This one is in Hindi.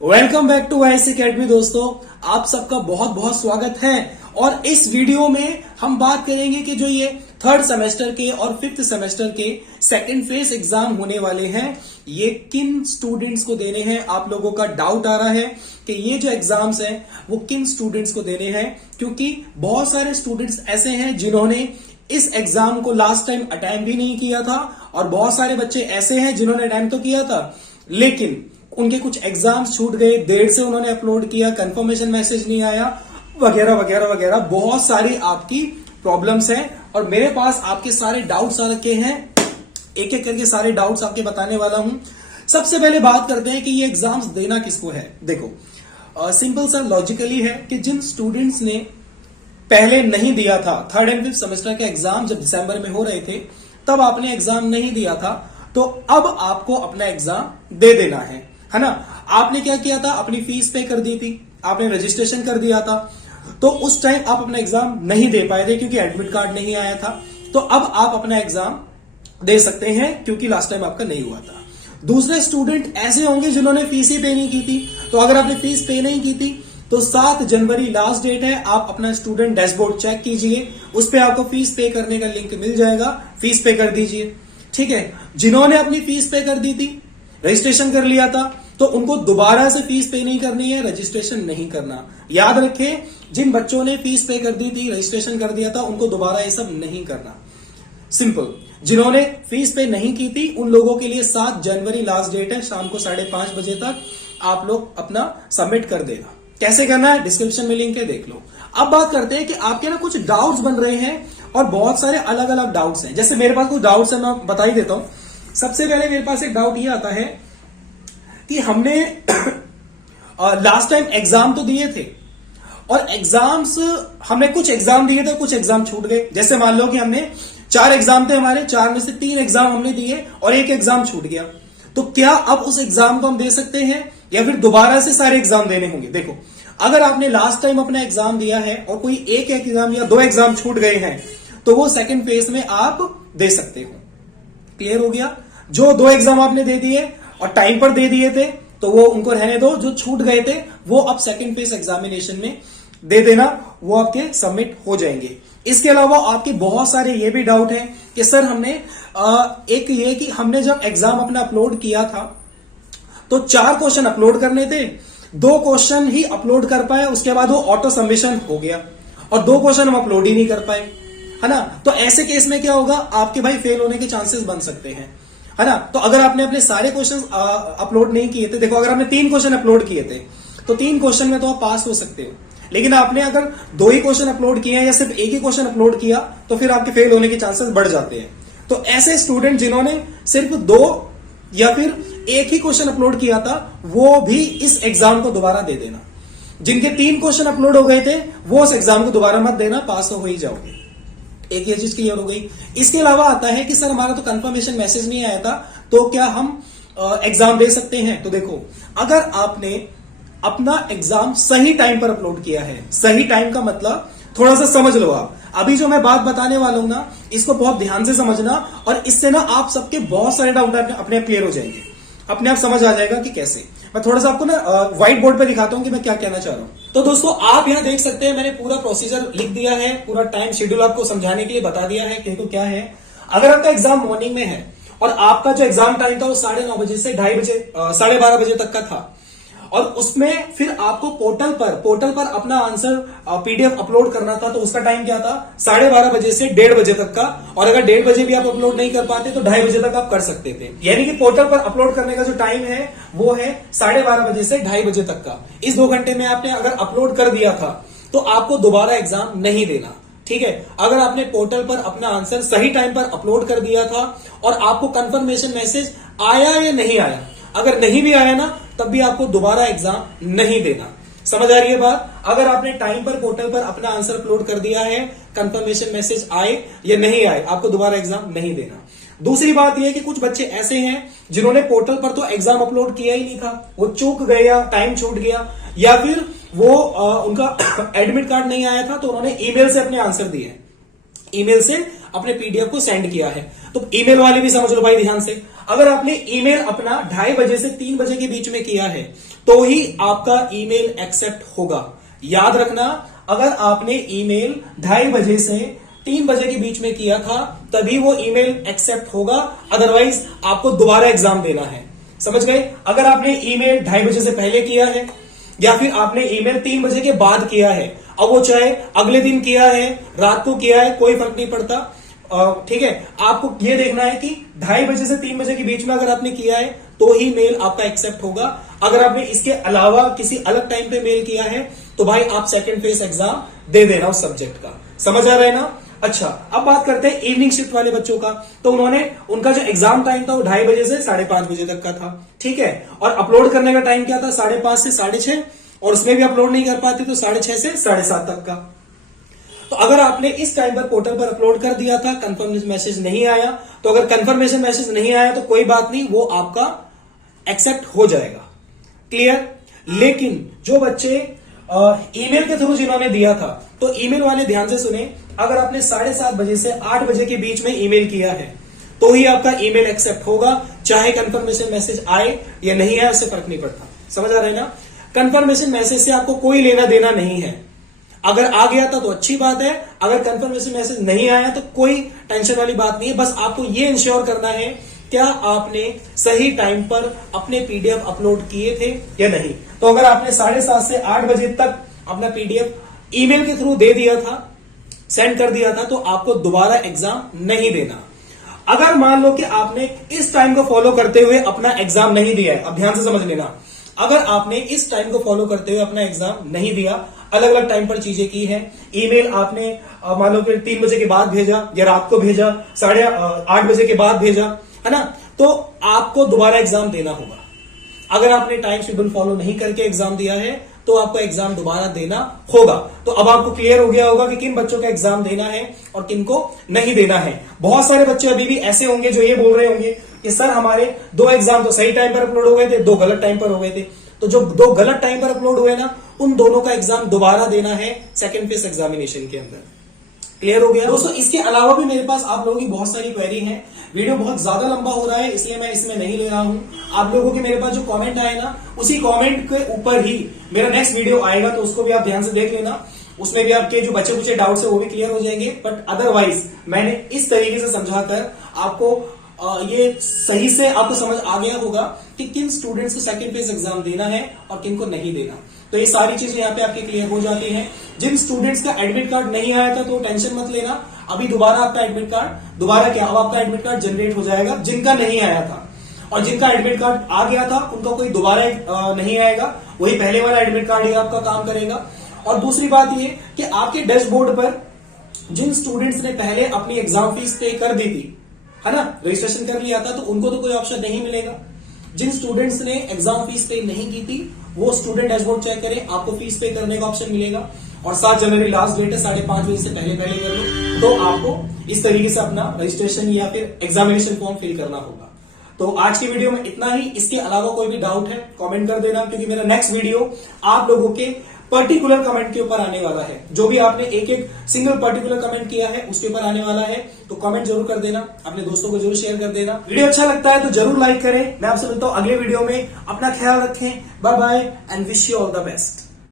Welcome back to YS Academy. दोस्तों, आप सबका बहुत बहुत स्वागत है। और इस वीडियो में हम बात करेंगे कि जो ये थर्ड सेमेस्टर के और फिफ्थ सेमेस्टर के सेकंड फेज एग्जाम होने वाले हैं, ये किन स्टूडेंट्स को देने हैं। आप लोगों का डाउट आ रहा है कि ये जो एग्जाम्स हैं वो किन स्टूडेंट्स को देने हैं, क्योंकि बहुत सारे स्टूडेंट्स ऐसे हैं जिन्होंने इस एग्जाम को लास्ट टाइम अटेम्प्ट भी नहीं किया था, और बहुत सारे बच्चे ऐसे हैं जिन्होंने अटेम्प्ट तो किया था लेकिन उनके कुछ एग्जाम्स छूट गए, देर से उन्होंने अपलोड किया, कंफर्मेशन मैसेज नहीं आया, वगैरह वगैरह वगैरह। बहुत सारी आपकी प्रॉब्लम्स हैं और मेरे पास आपके सारे डाउट्स आ रखे हैं। एक एक करके सारे डाउट्स आपके बताने वाला हूं। सबसे पहले बात करते हैं कि ये एग्जाम्स देना किसको है। देखो, सिंपल सा लॉजिकली है कि जिन स्टूडेंट्स ने पहले नहीं दिया था, थर्ड एंड फिफ्थ सेमेस्टर के एग्जाम जब दिसंबर में हो रहे थे तब आपने एग्जाम नहीं दिया था, तो अब आपको अपना एग्जाम दे देना है ना। आपने क्या किया था, अपनी फीस पे कर दी थी, आपने रजिस्ट्रेशन कर दिया था, तो उस टाइम आप अपना एग्जाम नहीं दे पाए थे क्योंकि एडमिट कार्ड नहीं आया था। तो अब आप अपना एग्जाम दे सकते हैं क्योंकि लास्ट टाइम आपका नहीं हुआ था। दूसरे स्टूडेंट ऐसे होंगे जिन्होंने फीस ही पे नहीं की थी, तो अगर आपने फीस पे नहीं की थी तो 7 जनवरी लास्ट डेट है। आप अपना स्टूडेंट डैशबोर्ड चेक कीजिए, उस पर आपको फीस पे करने का लिंक मिल जाएगा, फीस पे कर दीजिए। ठीक है, जिन्होंने अपनी फीस पे कर दी थी, रजिस्ट्रेशन कर लिया था, तो उनको दोबारा से फीस पे नहीं करनी है, रजिस्ट्रेशन नहीं करना। याद रखें, जिन बच्चों ने फीस पे कर दी थी, रजिस्ट्रेशन कर दिया था, उनको दोबारा ये सब नहीं करना। सिंपल। जिन्होंने फीस पे नहीं की थी उन लोगों के लिए 7 जनवरी लास्ट डेट है, शाम को 5:30 बजे तक आप लोग अपना सबमिट कर देना। कैसे करना है, डिस्क्रिप्शन में लिंक है, देख लो। अब बात करते हैं कि आपके ना कुछ डाउट्स बन रहे हैं और बहुत सारे अलग अलग डाउट्स हैं। जैसे मेरे पास कुछ डाउट्स है, मैं बता ही देता हूं। सबसे पहले मेरे पास एक डाउट ये आता है कि हमने लास्ट टाइम एग्जाम तो दिए थे और एग्जाम्स हमने कुछ एग्जाम दिए थे, कुछ एग्जाम छूट गए। जैसे मान लो कि हमने 4 एग्जाम थे हमारे, 4 में से 3 एग्जाम हमने दिए और 1 एग्जाम छूट गया, तो क्या अब उस एग्जाम को हम दे सकते हैं या फिर दोबारा से सारे एग्जाम देने होंगे। देखो, अगर आपने लास्ट टाइम अपना एग्जाम दिया है और कोई एक एग्जाम या 2 एग्जाम छूट गए हैं तो वो सेकंड फेज में आप दे सकते हो। क्लियर हो गया। जो 2 एग्जाम आपने दे दिए और टाइम पर दे दिए थे तो वो उनको रहने दो, जो छूट गए थे वो अब सेकंड फेज एग्जामिनेशन में दे देना, वो आपके सबमिट हो जाएंगे। इसके अलावा आपके बहुत सारे ये भी डाउट हैं कि सर हमने एक ये कि हमने जब एग्जाम अपना अपलोड किया था तो 4 क्वेश्चन अपलोड करने थे, 2 क्वेश्चन ही अपलोड कर पाए, उसके बाद वो ऑटो सबमिशन हो गया और 2 क्वेश्चन हम अपलोड ही नहीं कर पाए, है ना। तो ऐसे केस में क्या होगा, आपके भाई फेल होने के चांसेस बन सकते हैं, है ना। तो अगर आपने अपने सारे क्वेश्चन अपलोड नहीं किए थे, देखो अगर आपने 3 क्वेश्चन अपलोड किए थे तो 3 क्वेश्चन में तो आप पास हो सकते हो, लेकिन आपने अगर 2 ही क्वेश्चन अपलोड किए हैं या सिर्फ 1 ही क्वेश्चन अपलोड किया तो फिर आपके फेल होने के चांसेस बढ़ जाते हैं। तो ऐसे स्टूडेंट जिन्होंने सिर्फ 2 या फिर 1 ही क्वेश्चन अपलोड किया था वो भी इस एग्जाम को दोबारा दे देना। जिनके 3 क्वेश्चन अपलोड हो गए थे वो उस एग्जाम को दोबारा मत देना, पास तो हो ही जाओगे। एक ये चीज क्लियर हो गई। इसके अलावा आता है कि सर हमारा तो कंफर्मेशन मैसेज नहीं आया था, तो क्या हम एग्जाम दे सकते हैं। तो देखो, अगर आपने अपना एग्जाम सही टाइम पर अपलोड किया है, सही टाइम का मतलब थोड़ा सा समझ लो। आप अभी जो मैं बात बताने वाला हूं ना, इसको बहुत ध्यान से समझना और इससे ना आप सबके बहुत सारे डाउट अपने आप क्लियर हो जाएंगे, अपने आप समझ आ जाएगा कि कैसे। मैं थोड़ा सा आपको ना व्हाइट बोर्ड पे दिखाता हूं कि मैं क्या कहना चाह रहा हूं। तो दोस्तों, आप यहां देख सकते हैं, मैंने पूरा प्रोसीजर लिख दिया है, पूरा टाइम शेड्यूल आपको समझाने के लिए बता दिया है कि तो क्या है। अगर आपका एग्जाम मॉर्निंग में है और आपका जो एग्जाम टाइम था वो 9:30 बजे से 2:30 बजे 12:30 बजे तक का था, और उसमें फिर आपको पोर्टल पर अपना आंसर पीडीएफ अपलोड करना था, तो उसका टाइम क्या था, 12:30 बजे से 1:30 बजे तक का। और अगर 1:30 बजे भी आप अपलोड नहीं कर पाते तो 2:30 बजे तक आप कर सकते थे। यानी कि पोर्टल पर अपलोड करने का जो टाइम है वो है 12:30 बजे से 2:30 बजे तक का। इस 2 घंटे में आपने अगर अपलोड कर दिया था तो आपको दोबारा एग्जाम नहीं देना। ठीक है, अगर आपने पोर्टल पर अपना आंसर सही टाइम पर अपलोड कर दिया था और आपको कंफर्मेशन मैसेज आया या नहीं आया, अगर नहीं भी आया ना तब भी आपको दोबारा एग्जाम नहीं देना। समझ आ रही है बात। अगर आपने टाइम पर पोर्टल पर अपना आंसर अपलोड कर दिया है, कंफर्मेशन मैसेज आए या नहीं आए, आपको दोबारा एग्जाम नहीं देना। दूसरी बात यह कि कुछ बच्चे ऐसे हैं जिन्होंने पोर्टल पर तो एग्जाम अपलोड किया ही नहीं था, वो चूक गए या टाइम छूट गया, या फिर वो उनका एडमिट कार्ड नहीं आया था तो उन्होंने ईमेल से अपने आंसर दिए, ईमेल से अपने पीडीएफ को सेंड किया है। तो ईमेल वाले भी समझ लो भाई ध्यान से। अगर आपने ईमेल अपना 2:30 बजे से 3 बजे के बीच में किया है तो ही आपका ईमेल एक्सेप्ट होगा। याद रखना, अगर आपने ईमेल 2:30 बजे से 3 बजे के बीच में किया था तभी वो ईमेल एक्सेप्ट होगा, अदरवाइज आपको दोबारा एग्जाम देना है। समझ गए? अगर आपने ईमेल 2:30 बजे से पहले किया है या फिर आपने ईमेल 3 बजे के बाद किया है, अब वो चाहे अगले दिन किया है, रात को किया है, कोई फर्क नहीं पड़ता। ठीक है, आपको ये देखना है कि 2:30 बजे से 3 बजे के बीच में अगर आपने किया है तो ही मेल आपका एक्सेप्ट होगा। अगर आपने इसके अलावा किसी अलग टाइम पे मेल किया है तो भाई आप सेकंड फेज एग्जाम दे देना उस सब्जेक्ट का। समझ आ रहा है ना? अच्छा, अब बात करते हैं इवनिंग शिफ्ट वाले बच्चों का। तो उनका जो एग्जाम टाइम था वो 2:30 बजे से 5:30 बजे तक का था। ठीक है, और अपलोड करने का टाइम क्या था? 5:30 से 6:30, और उसमें भी अपलोड नहीं कर पाते तो 6:30 से 7:30 तक का। तो अगर आपने इस टाइम पर पोर्टल पर अपलोड कर दिया था, कंफर्मेशन मैसेज नहीं आया, तो अगर कंफर्मेशन मैसेज नहीं आया तो कोई बात नहीं, वो आपका एक्सेप्ट हो जाएगा। क्लियर? लेकिन जो बच्चे ईमेल के थ्रू जिन्होंने दिया था, तो ईमेल वाले ध्यान से सुने, अगर आपने 7:30 बजे से 8 बजे के बीच में ईमेल किया है तो ही आपका ईमेल एक्सेप्ट होगा, चाहे कंफर्मेशन मैसेज आए या नहीं आए, उससे फर्क नहीं पड़ता। समझ आ रहा है ना? कंफर्मेशन मैसेज से आपको कोई लेना देना नहीं है। अगर आ गया था तो अच्छी बात है, अगर कंफर्मेशन मैसेज नहीं आया तो कोई टेंशन वाली बात नहीं है। बस आपको ये इंश्योर करना है क्या आपने सही टाइम पर अपने पीडीएफ अपलोड किए थे या नहीं। तो अगर आपने 7:30 से 8 बजे तक अपना पीडीएफ ईमेल के थ्रू दे दिया था, सेंड कर दिया था, तो आपको दोबारा एग्जाम नहीं देना। अगर मान लो कि आपने इस टाइम को फॉलो करते हुए अपना एग्जाम नहीं दिया है, अब ध्यान से समझ लेना, अगर आपने इस टाइम को फॉलो करते हुए अपना एग्जाम नहीं दिया, अलग अलग टाइम पर चीजें की हैं, ईमेल आपने मान लो कि 3 बजे के बाद भेजा या रात को भेजा, 8:30 बजे के बाद भेजा, है ना, तो आपको दोबारा एग्जाम देना होगा। अगर आपने टाइम शेड्यूल फॉलो नहीं करके एग्जाम दिया है तो आपको एग्जाम दोबारा देना होगा। तो अब आपको क्लियर हो गया होगा कि किन बच्चों का एग्जाम देना है और किन को नहीं देना है। बहुत सारे बच्चे अभी भी ऐसे होंगे जो ये बोल रहे होंगे कि सर हमारे 2 एग्जाम तो सही टाइम पर अपलोड हो गए थे, 2 गलत टाइम पर हो गए थे। तो जो 2 गलत टाइम पर अपलोड हुए ना, उन दोनों का एग्जाम दोबारा देना है सेकेंड फेज एग्जामिनेशन के अंदर। क्लियर हो गया दोस्तों? इसके अलावा भी मेरे पास आप लोगों की बहुत सारी क्वेरी है। वीडियो बहुत ज्यादा लंबा हो रहा है इसलिए मैं इसमें नहीं ले रहा हूं। आप लोगों के मेरे पास जो कमेंट आए ना, उसी कमेंट के ऊपर ही मेरा नेक्स्ट वीडियो आएगा, तो उसको भी आप ध्यान से देख लेना। उसमें भी आपके जो बचे कुछ डाउट्स है वो भी क्लियर हो जाएंगे। बट अदरवाइज मैंने इस तरीके से समझाकर आपको ये सही से आपको समझ आ गया होगा कि किन स्टूडेंट्स को सेकंड फेज एग्जाम देना है और किन को नहीं देना। तो ये सारी चीजें यहाँ पे आपके क्लियर हो जाती हैं। जिन स्टूडेंट्स का एडमिट कार्ड नहीं आया था तो टेंशन मत लेना, अभी दोबारा आपका एडमिट कार्ड अब आपका एडमिट कार्ड जनरेट हो जाएगा। जिनका नहीं आया था और जिनका एडमिट कार्ड आ गया था उनका कोई दोबारा नहीं आएगा, वही पहले वाला एडमिट कार्ड ही आपका काम करेगा। और दूसरी बात ये कि आपके डैशबोर्ड पर जिन स्टूडेंट्स ने पहले अपनी एग्जाम फीस पे कर दी थी, है ना, रजिस्ट्रेशन कर लिया था, तो उनको तो कोई ऑप्शन नहीं मिलेगा। जिन स्टूडेंट्स ने एग्जाम फीस पे नहीं की थी वो स्टूडेंट डैशबोर्ड चेक करें, आपको फीस पे करने का ऑप्शन मिलेगा। और 7 जनवरी लास्ट डेट है, 5:30 बजे से पहले कर लो, तो आपको इस तरीके से अपना रजिस्ट्रेशन या फिर एग्जामिनेशन फॉर्म फिल करना होगा। तो आज की वीडियो में इतना ही। इसके अलावा कोई भी डाउट है कमेंट कर देना, क्योंकि मेरा नेक्स्ट वीडियो आप लोगों के पर्टिकुलर कमेंट के ऊपर आने वाला है। जो भी आपने एक सिंगल पर्टिकुलर कमेंट किया है उसके ऊपर आने वाला है, तो कमेंट जरूर कर देना, अपने दोस्तों को जरूर शेयर कर देना। वीडियो अच्छा लगता है तो जरूर लाइक करें। मैं आपसे मिलता हूं अगले वीडियो में। अपना ख्याल रखें, bye bye and wish you all the best.